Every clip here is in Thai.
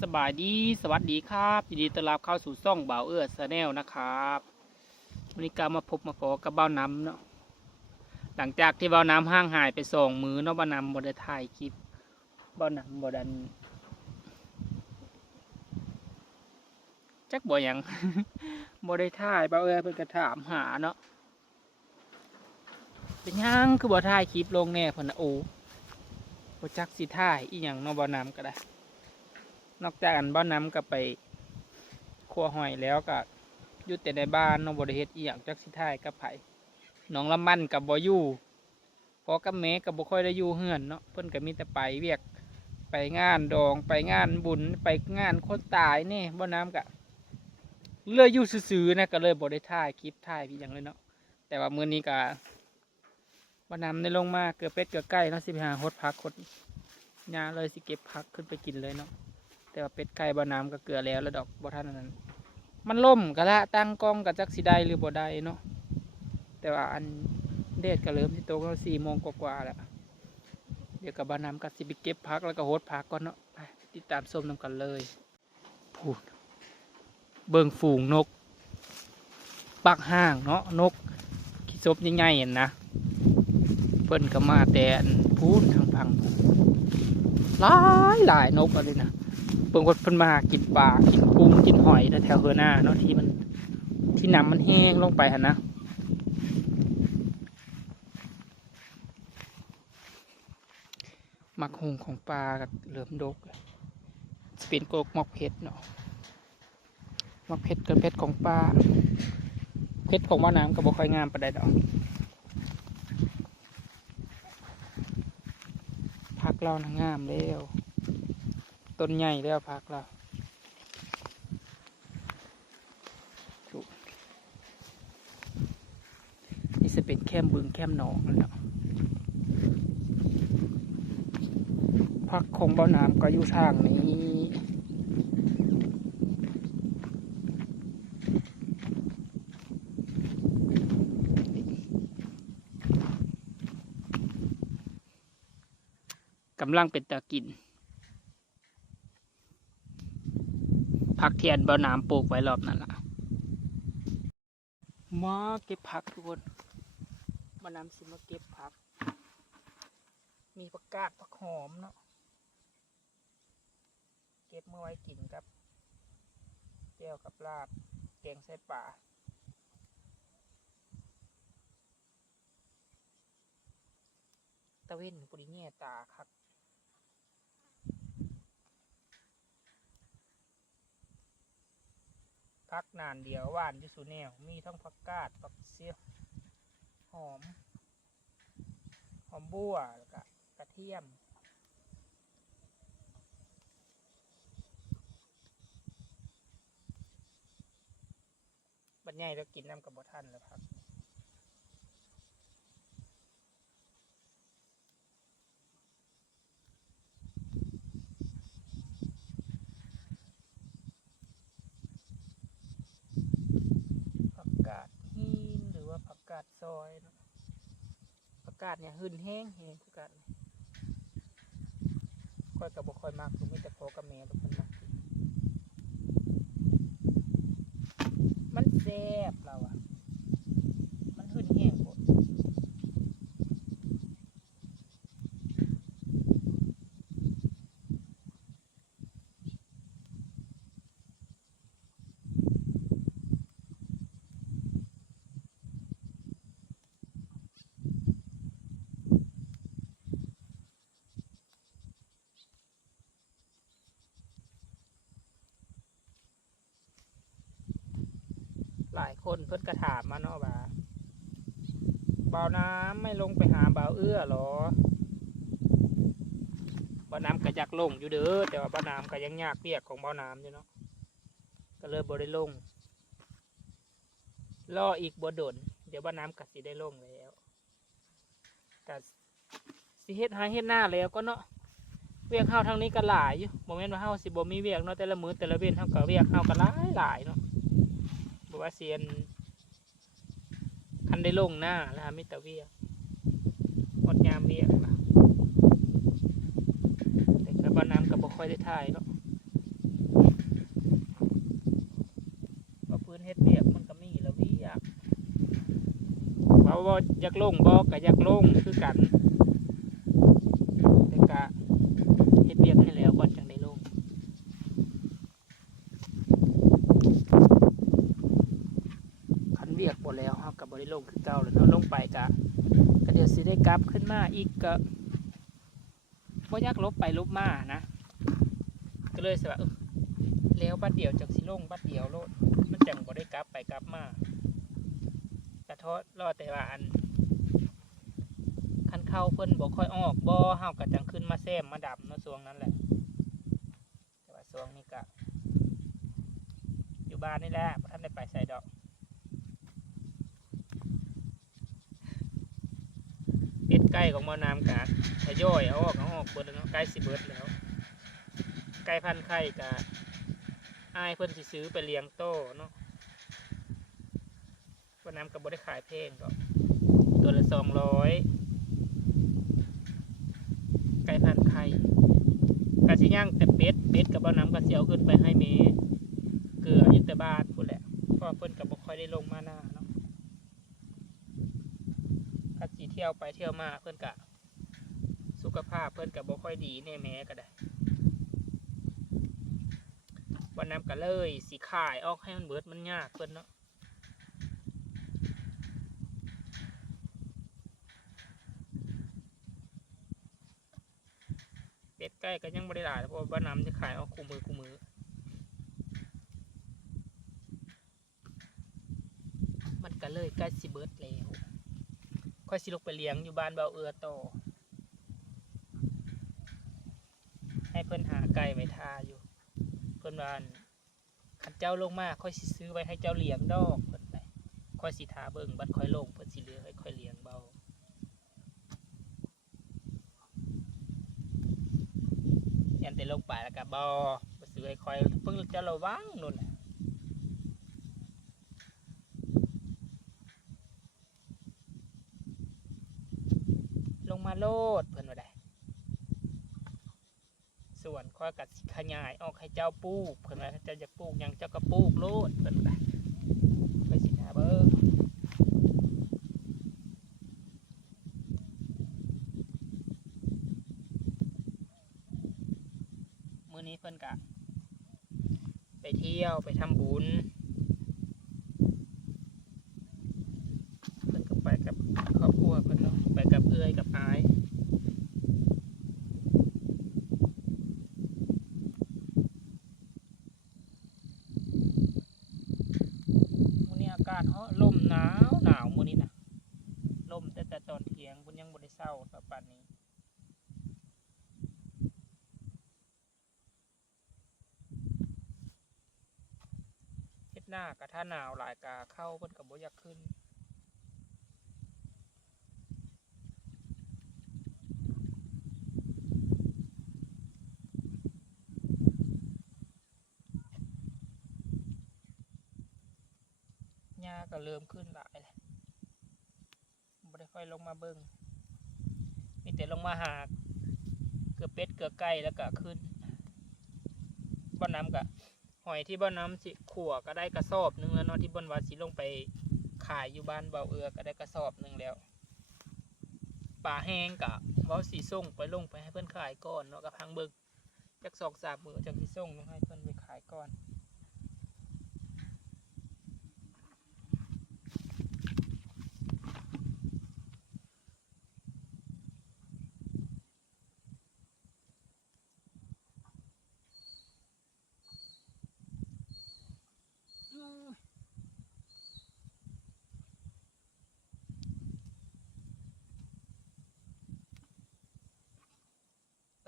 สบายดีสวัสดีครับยินดีต้อนรับเข้าสู่ซ่องบ่าวเอื้อชาแนลนะครับวันนี้ก็มาพบมาพอกับเบ่าน้ำเนาะหลังจากที่เบ่าน้ำห่างหายไปสองมือเนาะบ่าน้ำบ่ได้ถ่ายคลิปเบ่าน้ำบดันจักบ่หยังบ่ได้ถ่ายเบ่าเอื้อเพิ่นก็ถามหาเนาะเป็นยังคือบ่ถ่ายคลิปลงแน่พนนะโอ้บ่จักสิถ่ายอีหยังเนาะบ่าน้ำก็ได้ นอกจากอันบ้านน้ำก็ไปครัวหอยแล้วก็อยุแต่ในบ้านน้องบริเฮ็ดอีหยังจักสิท้ายกับไผน้องละมันกับบ่อยู่พอกับแม่กับบ่ค่อยได้อยู่เฮือนเนาะเพิ่นก็มีแต่ไปเวียกไปงานดองไปงานบุญไปงานคนตายนี่บ้านน้ำก็เลยอยู่ซื่อๆนะก็เลยบ่ได้ถ่ายคลิปถ่ายพี่หยังเลยเนาะแต่ว่ามื้อนี้ก็บ้านน้ำได้ลงมาเกือบเป็ดเกือบไก่เนาะสิไปหาฮดพักคดหญ้าเลยสิเก็บผักขึ้นไปกินเลยเนาะ แต่ว่าเป็ดไก่บ่น้ำก็เกลือแล้วแล้วดอกบ่ท่านนั้น มันล่มกะละตั้งกล้องกับจักสิได้หรือบ่ได้เนาะแต่ว่าอันเดดก็เริ่มที่โตก็สี่โมงกว่าๆแล้วเดี๋ยวกับบ่น้ำก็สิไปเก็บพักแล้วก็โหดพักก่อนเนาะไปติดตามชมนำกันเลยพูดเบิ่งฝูงนกปักห้างเนาะนกขี้ซบใหญ่ๆเห็นนะเพิ่นก็มาแต่อันพูนทางพังหลายหลายนกอะไรนะ เปิงคนเพิ่นมาหากินปลากินกุ้งกินหอยแถวเฮือหน้าเนาะที่มันที่น้ำมันแห้งลงไปหันนะมักหงของปลากับเหลือมดกสป็นโกกมอกเพชรเนาะมอกเพชรกับเพชรของปลาเพชรของว่าน้ำก็บ่ค่อยงามปานใดดอกพักเรานะงามแล้ว ต้นใหญ่แล้วพักแล้วนี่จะเป็นแคมบึงแคมหนองแล้วพักคงเบ่อน้ำก็อยู่ทางนี้กำลังเป็นตะกิน ผักเทียนบ่อน้ำปลูกไว้รอบนั่นละมาเก็บผักทุกคนบ่อน้ำสิมาเก็บผัก มีผักกาดผักหอมเนาะเก็บเมื่อไว้กินครับแก้วกับลาบแกงใส่ป่าตะเวนปุริแง่ตาครับ พักนานเดียวหวานยูสุดแนว มีทั้งผักกาดผักเสี้ยวหอม หอมบัวแล้วก็กระเทียมบัดใหญ่แล้วกินน้ำกับบท่านแล้วครับผักกาดหินหรือว่าผักกาดซอยเนาะผั กกาดเนี่ยหืนแห้งแห้งคือกันค่อยกับบ่ค่อยมากคือมีแต่พอกับแม่ทุกคนมากมันแซ่บเราอะมันหืนแห้งหมด หลายคนเพิ่นกระถามมาเนาะว่าบ่าวน้ำไม่ลงไปหาบ่าวเอื้อหรอบ่าวน้ำก็อยากลงอยู่เด้อแต่ว่าบ่าวน้ำก็ยังยากเปียกของบ่าวน้ำอยู่เนาะก็เลยบ่ได้ลงรออีกบ่ดนเดี๋ยวบ่าวน้ำก็สิได้ลงแล้วก็สิเฮ็ดหาเฮ็ดหน้าแล้วก็เนาะเวียกเฮาทางนี้ก็หลายอยู่บ่แม่นว่าเฮาสิบ่มีเวียกเนาะแต่ละมื้อแต่ละเว้นเฮาก็เวียกเฮาก็หลายหลายเนาะ บอกว่าเซียนคันได้ลงหน้าแล้วมิตรเวียงดงามเวียนะแต่กระบาน้ำกับบค่อยได้ถ่ายเนาะว่าพื้นเฮ็ดเวียกมันก็มีแล้วเวียกว่าอยากลงบอกกับอยากลงคือกัน ลงคือเก่าแล้วเนาะลงไปกะก็เดี๋ยวสิได้กลับขึ้นมาอีกก็บ่ยากลบไปลบมานะ ก็เลยสิว่าเออแล้วบัดเดียวจังสิลงบัดเดียวโลดมันจังบ่ได้กลับไปกลับมาแต่ทอดรอแต่ว่าอันคันเข้าเพิ่นบ่ค่อยออกบ่เฮาก็จังขึ้นมาแซมมาดับเนาะช่วงนั้นแหละแต่ว่าช่วงนี้ก็อยู่บ้านนี่แหละบ่ทันได้ไปใส่ดอก เป็ดไก่ของมอน้ำกะทยอยเอาออกเอาออกเบิดแล้วใกล้สิเบิดแล้วไก่พันไข่กะอายเพิ่นสิซื้อไปเลี้ยงโตเนาะวันน้ำกับ่ได้ขายเพลงก็ตัวละสองร้อยไก่พันไข่กะสิย่างแต่เป็ดเป็ดกับบ่น้ำกะสิเอาขึ้นไปให้เมเกลือยึดแต่บ้านพูดแหละเพราะเพิ่นกับบ่ค่อยได้ลงมาหน้าเนาะ คัดสี เที่ยวไปเที่ยวมาเพื่อนกะ สุขภาพเพื่อนกะบ่ค่อยดีแน่แม้ก็ได้วันน้ำก็เลยสีขายออกให้มันเบิดมันยากเพื่อนเนาะเป็ดใกล้ก็ยังไม่ได้หลายเพราะว่าบ้านน้ำจะขายออกคู่มือคู่มือมันก็เลยใกล้สิเบิดแล้ว ค่อยสิลกไปเลี้ยงอยู่บ้านเบาเอือโต ให้เพิ่นหาไก่ไว้ทาอยู่ เพิ่นว่านคันเจ้าลงมาค่อยสิซื้อไว้ให้เจ้าเลี้ยงดอกเพิ่นไปค่อยสิทาเบิ่งบัดค่อยลงเพิ่นสิเลือให้ค่อยเลี้ยงเบายันแต่ลงไปแล้วก็บ่บ่ซื้อให้ค่อยเพิ่งเจ้าระวังนู่นน่ะลงมาโล ดเพิ่นว่าได้ส่วนข้อยกัดสิขยายออกให้เจ้าปลูกเพิ่นว่าถ้าเจ้าจะปลูกหยังเจ้าก็ปลูกโลดเพิ่นว่าได้ไปสิหาเบิ่งมื้อนี้เพิ่นกะไปเที่ยวไปทำบุญ เพิ่นก็ไปกับครอบครัวเพิ่นเนาะไปกับเอื้อยกับอายมื้อนี้อากาศเฮาลมหนาวหนาวมื้อนี้นะลมแต่แต่ตอนเที่ยงเพิ่นยังบ่ได้เช้าตอนปานนี้ เฮ็ด หน้าก็ถ้าหนาวหลายกาเข้าเพิ่นก็บ่อยากขึ้น หญ้าก็เริ่มขึ้นหลายแล้วบ่ได้ค่อยลงมาเบิ่งมีแต่ลงมาหาเกือบเป็ดเกือบไก่แล้วก็ขึ้นบ่อน้ำก็ หอยที่บ่อน้ำสิขัวก็ได้กระสอบหนึงแล้วเนาะที่บ่นว่าสิลงไปขายอยู่บ้านเบาเอือก็ได้กระสอบหนึงแล้วปลาแห้งกะเว้าสีส่งไปลงไปให้เพื่อนขายก่อนเนาะกับพังเบิกจากสองสามมือจากสีส่งลงให้เพื่อนไปขายก่อน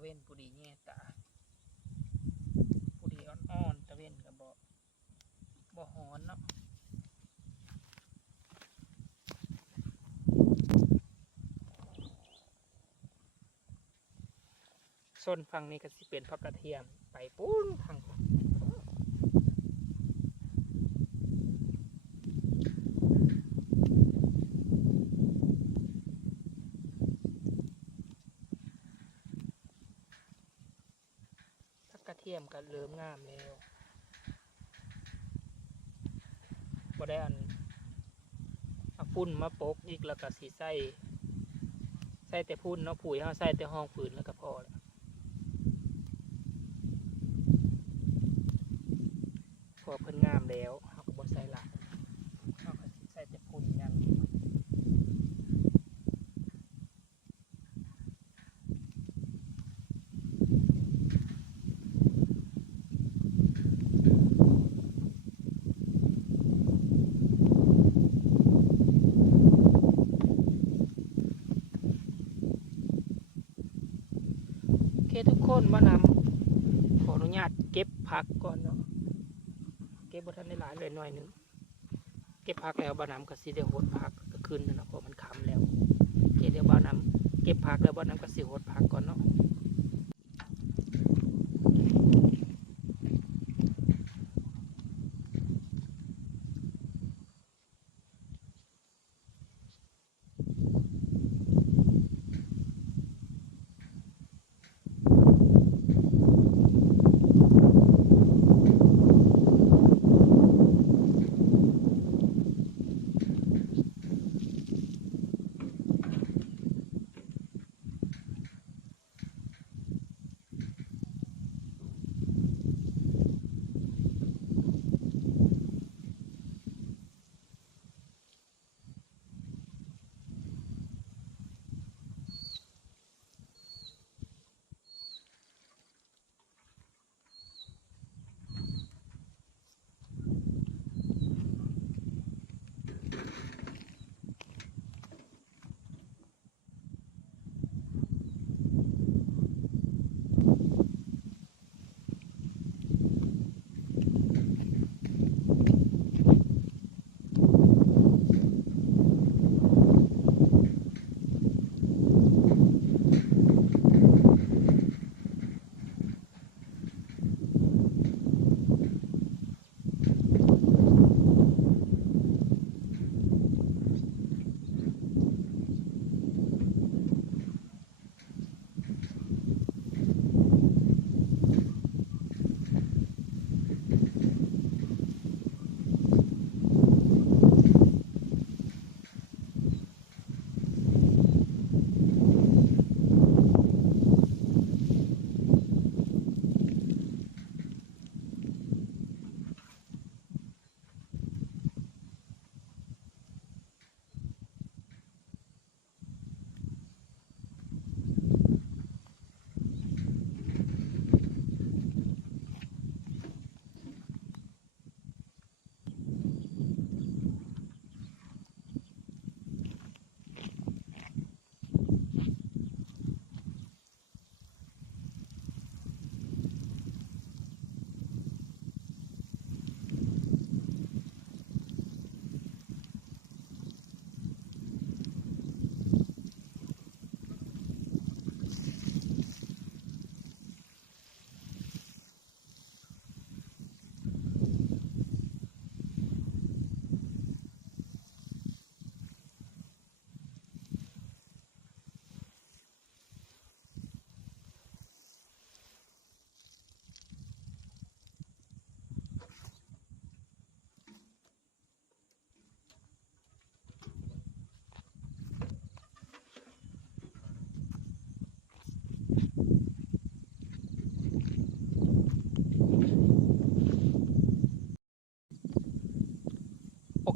เว้นผู้ดีแง่ตาผู้ดีอ่อนๆตะเว้นกับบ่บ่หอนเนาะส่วนฝั่งนี้ก็สิเป็นผักกระเทียมไปปุ้นทาง ผักกระเทียมกันเริ่มงามแล้วบ่ได้อันเอาพุ่นมาปกอีกแล้วก็สีใส่ใส่แต่พุ่นเนาะปุ๋ยเฮาใส่แต่ห้องฝืนแล้วก็พอแล้วพอเพิ่นงามแล้วเฮาก็บ่ใส่หลายเฮาก็สิใส่แต่พุ่นอย่างเดียว โอเคทุกค นมะนำขออนุญาตเก็บผักก่อนเนาะเก็บบทันได้หลายเลยหน่อยหนึงเก็บผักแล้วบ้านำก็สิเดหดผักก็คืนนึงเนะเพราะมันขำแล้วเก็บเดี๋ยวบ้านำเก็บผักแล้วบ้านำก็สิหดผักก่อนเนาะ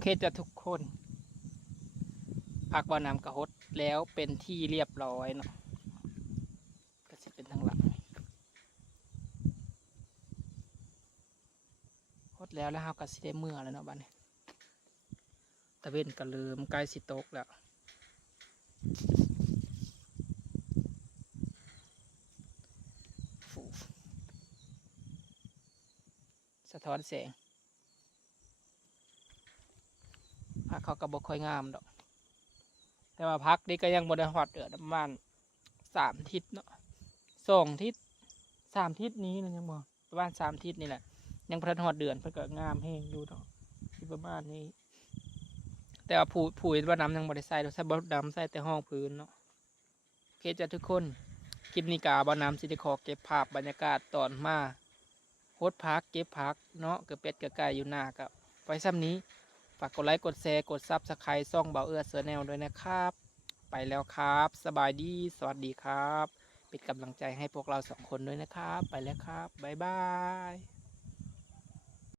เคจะทุกคนผักบ่อน้ำกระหดแล้วเป็นที่เรียบร้อยเนาะก็จะเป็นทางหลังหดแล้วแล้วเราก็สิได้เมื่อแล้วเนาะบ้านนี้ตะเวนก็เริ่มใกล้สิตกแล้วฟูสะท้อนแสง พักเขาก็บ่ค่อยงามดอก แต่ว่าพักนี่ก็ยังบไดฮอดเดือดประมาณสามทิศเนาะสองทิศสามทิศนี้นะยังบ่ประมาณสามทิศนี่แหละ ยังพระฮอดเดือนเพิ่นก็งามแห้งอยู่ดอกที่ประมาณนี้ แต่ว่าผูผู้เห็นว่าน้ำยังบ่ได้ใส่ดอกใส่บ่ดำใส่แต่ห้องพื้นเนาะโอเคจ้ะทุกคนคลิปนี้กาบาน้ำสิได้ขอเก็บภาพบรรยากาศตอนมาโฮดพักเก็บพักเนาะเกือบเป็ดเกือบไก่อยู่หน้ากับไว้ซ้ำนี้ากกดไลค์ กดแชร์ กดซับสไครต์ซ่องเบาเอื้อเสือแนวด้วยนะครับ ไปแล้วครับ สบายดี สวัสดีครับ เป็นกำลังใจให้พวกเราสองคนด้วยนะครับ ไปแล้วครับ บ๊ายบาย